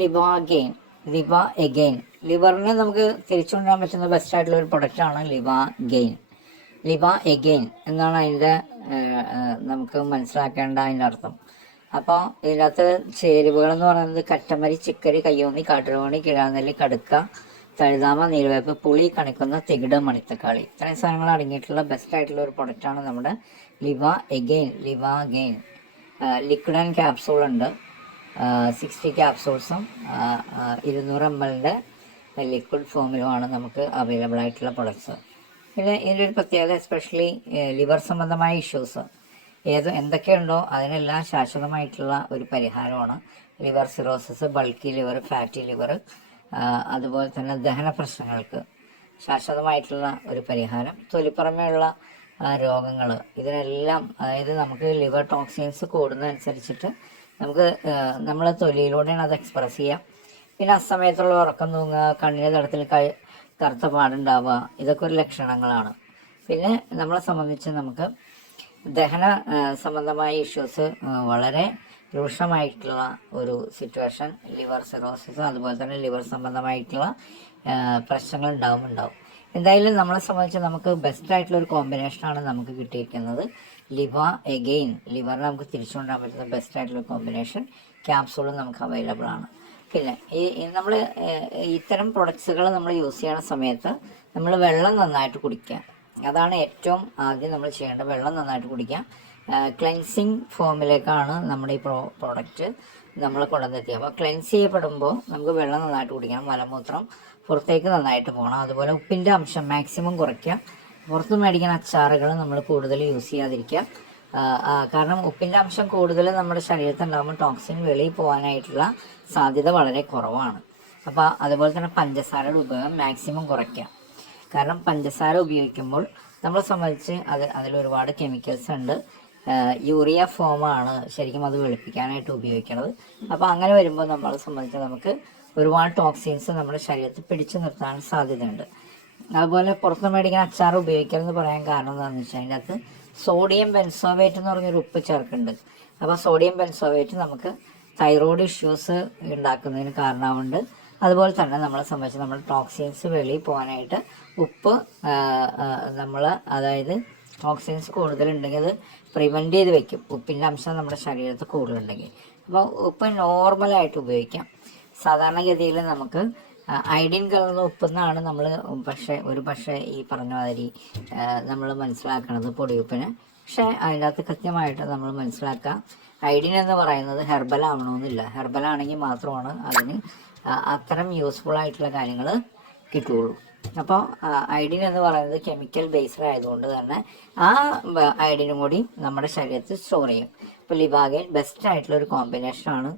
ലിവാഗെയിൻ, ലിവ again. ലിവറിനെ നമുക്ക് തിരിച്ചുകൊണ്ടുവരാൻ പറ്റുന്ന best ആയിട്ടുള്ള ഒരു പ്രൊഡക്റ്റാണ് ലിവാഗെയിൻ. ലിവ എഗെയിൻ എന്നാണ് അതിൻ്റെ നമുക്ക് മനസ്സിലാക്കേണ്ട അതിൻ്റെ അർത്ഥം. അപ്പോൾ ഇതിനകത്ത് ചേരുവകളെന്ന് പറയുന്നത് കറ്റമരി, ചിക്കരി, കയ്യോന്നി, കാട്ടുരോണി, കിഴാനെല്ലി, കടുക്ക, തഴുതാമ, നീർവേപ്പ്, പുളി, കണിക്കുന്ന, തികിട്, മണിത്തക്കാളി, ഇത്രയും സാധനങ്ങൾ അടങ്ങിയിട്ടുള്ള ബെസ്റ്റ് ആയിട്ടുള്ള ഒരു പ്രൊഡക്റ്റാണ് നമ്മുടെ ലിവ എഗെയിൻ, ലിവാഗെയിൻ. ലിക്വിഡ് ആൻഡ് ക്യാപ്സൂൾ ഉണ്ട്. 60 ക്യാപ്സൂൾസും 200 ml ലിക്വിഡ് ഫോമിലുമാണ് നമുക്ക് അവൈലബിൾ ആയിട്ടുള്ള പ്രൊഡക്ട്സ്. പിന്നെ ഇതിൻ്റെ ഒരു പ്രത്യേകത, എസ്പെഷ്യലി ലിവർ സംബന്ധമായ ഇഷ്യൂസ് എന്തൊക്കെയുണ്ടോ അതിനെല്ലാം ശാശ്വതമായിട്ടുള്ള ഒരു പരിഹാരമാണ്. Liver cirrhosis, bulky liver, fatty liver, അതുപോലെ തന്നെ ദഹന പ്രശ്നങ്ങൾക്ക് ശാശ്വതമായിട്ടുള്ള ഒരു പരിഹാരം. തൊലിപ്പുറമേയുള്ള രോഗങ്ങൾ, ഇതിനെല്ലാം, അതായത് നമുക്ക് ലിവർ ടോക്സിൻസ് കൂടുന്നതനുസരിച്ചിട്ട് നമുക്ക് നമ്മൾ തൊലിയിലൂടെയാണ് അത് എക്സ്പ്രസ് ചെയ്യുക. പിന്നെ അസമയത്തുള്ള ഉറക്കം തൂങ്ങുക, കണ്ണിൻ്റെ തടത്തിൽ കറുത്ത പാടുണ്ടാവുക, ഇതൊക്കെ ഒരു ലക്ഷണങ്ങളാണ്. പിന്നെ നമ്മളെ സംബന്ധിച്ച് നമുക്ക് ദഹന സംബന്ധമായ ഇഷ്യൂസ് വളരെ രൂക്ഷമായിട്ടുള്ള ഒരു സിറ്റുവേഷൻ, ലിവർ സിറോസിസ്, അതുപോലെ തന്നെ ലിവർ സംബന്ധമായിട്ടുള്ള പ്രശ്നങ്ങൾ ഉണ്ടാവും. എന്തായാലും നമ്മളെ സംബന്ധിച്ച് നമുക്ക് ബെസ്റ്റ് ആയിട്ടുള്ള ഒരു കോമ്പിനേഷനാണ് നമുക്ക് കിട്ടിയിരിക്കുന്നത്. ലിവ എഗെയിൻ, ലിവറിനെ നമുക്ക് തിരിച്ചുകൊണ്ടാൻ പറ്റുന്ന ബെസ്റ്റ് ആയിട്ടുള്ള കോമ്പിനേഷൻ ക്യാപ്സൂളും നമുക്ക് അവൈലബിൾ ആണ്. പിന്നെ നമ്മൾ ഇത്തരം പ്രൊഡക്ട്സുകൾ നമ്മൾ യൂസ് ചെയ്യുന്ന സമയത്ത് നമ്മൾ വെള്ളം നന്നായിട്ട് കുടിക്കുക. അതാണ് ഏറ്റവും ആദ്യം നമ്മൾ ചെയ്യേണ്ടത്. വെള്ളം നന്നായിട്ട് കുടിക്കാം. ക്ലെൻസിങ് ഫോമിലേക്കാണ് നമ്മുടെ ഈ പ്രോഡക്റ്റ് നമ്മൾ കൊണ്ടുവന്നെത്തിയത്. അപ്പോൾ ക്ലെൻസ് ചെയ്യപ്പെടുമ്പോൾ നമുക്ക് വെള്ളം നന്നായിട്ട് കുടിക്കണം, മലമൂത്രം പുറത്തേക്ക് നന്നായിട്ട് പോകണം. അതുപോലെ ഉപ്പിൻ്റെ അംശം മാക്സിമം കുറയ്ക്കുക. പുറത്ത് മേടിക്കുന്ന അച്ചാറുകൾ നമ്മൾ കൂടുതൽ യൂസ് ചെയ്യാതിരിക്കുക. കാരണം ഉപ്പിൻ്റെ അംശം കൂടുതൽ നമ്മുടെ ശരീരത്തിൽ ഉണ്ടാകുമ്പോൾ ടോക്സിൻ വെളിയിൽ പോകാനായിട്ടുള്ള സാധ്യത വളരെ കുറവാണ്. അപ്പോൾ അതുപോലെ തന്നെ പഞ്ചസാരയുടെ ഉപയോഗം മാക്സിമം കുറയ്ക്കുക. കാരണം പഞ്ചസാര ഉപയോഗിക്കുമ്പോൾ നമ്മളെ സംബന്ധിച്ച് അതിലൊരുപാട് കെമിക്കൽസ് ഉണ്ട്. യൂറിയ ഫോമാണ് ശരിക്കും അത് വെളുപ്പിക്കാനായിട്ട് ഉപയോഗിക്കുന്നത്. അപ്പോൾ അങ്ങനെ വരുമ്പോൾ നമ്മളെ സംബന്ധിച്ച് നമുക്ക് ഒരുപാട് ടോക്സിൻസ് നമ്മുടെ ശരീരത്തിൽ പിടിച്ചു നിർത്താൻ സാധ്യതയുണ്ട്. അതുപോലെ പുറത്ത് മേടിക്കുന്ന അച്ചാർ ഉപയോഗിക്കരുതെന്ന് പറയാൻ കാരണം എന്താണെന്ന് വെച്ചാൽ അതിനകത്ത് സോഡിയം ബെൻസോവേറ്റ് എന്ന് പറഞ്ഞൊരു ഉപ്പ് ചേർക്കുന്നുണ്ട്. അപ്പോൾ സോഡിയം ബെൻസോവേറ്റ് നമുക്ക് തൈറോയ്ഡ് ഇഷ്യൂസ് ഉണ്ടാക്കുന്നതിന് കാരണമുണ്ട്. അതുപോലെ തന്നെ നമ്മളെ സംബന്ധിച്ച് നമ്മുടെ ടോക്സിൻസ് വെളിയിൽ പോകാനായിട്ട് ഉപ്പ് അതായത് ടോക്സിൻസ് കൂടുതലുണ്ടെങ്കിൽ അത് പ്രിവെൻറ്റ് ചെയ്ത് വെക്കും. ഉപ്പിൻ്റെ അംശം നമ്മുടെ ശരീരത്തിൽ കൂടുതലുണ്ടെങ്കിൽ. അപ്പോൾ ഉപ്പ് നോർമലായിട്ട് ഉപയോഗിക്കാം. സാധാരണഗതിയിൽ നമുക്ക് അയഡിൻ കലർന്ന ഉപ്പെന്നാണ് നമ്മൾ പക്ഷേ ഈ പറഞ്ഞ മാതിരി നമ്മൾ മനസ്സിലാക്കുന്നത് പൊടിയുപ്പിന്. പക്ഷേ അതിൻ്റെ അകത്ത് കൃത്യമായിട്ട് നമ്മൾ മനസ്സിലാക്കുക, അയഡിൻ എന്ന് പറയുന്നത് ഹെർബൽ ആവണമെന്നില്ല. ഹെർബൽ ആണെങ്കിൽ മാത്രമാണ് അതിന് അത്തരം യൂസ്ഫുൾ ആയിട്ടുള്ള കാര്യങ്ങൾ കിട്ടുകയുള്ളൂ. അപ്പോൾ അയഡിൻ എന്ന് പറയുന്നത് കെമിക്കൽ ബേസ്ഡ് ആയതുകൊണ്ട് തന്നെ ആ അയഡിനും കൂടി നമ്മുടെ ശരീരത്തിൽ സ്റ്റോർ ചെയ്യും. ഇപ്പോൾ ലിവാഗെയിൻ ബെസ്റ്റ് ആയിട്ടുള്ള ഒരു കോമ്പിനേഷനാണ്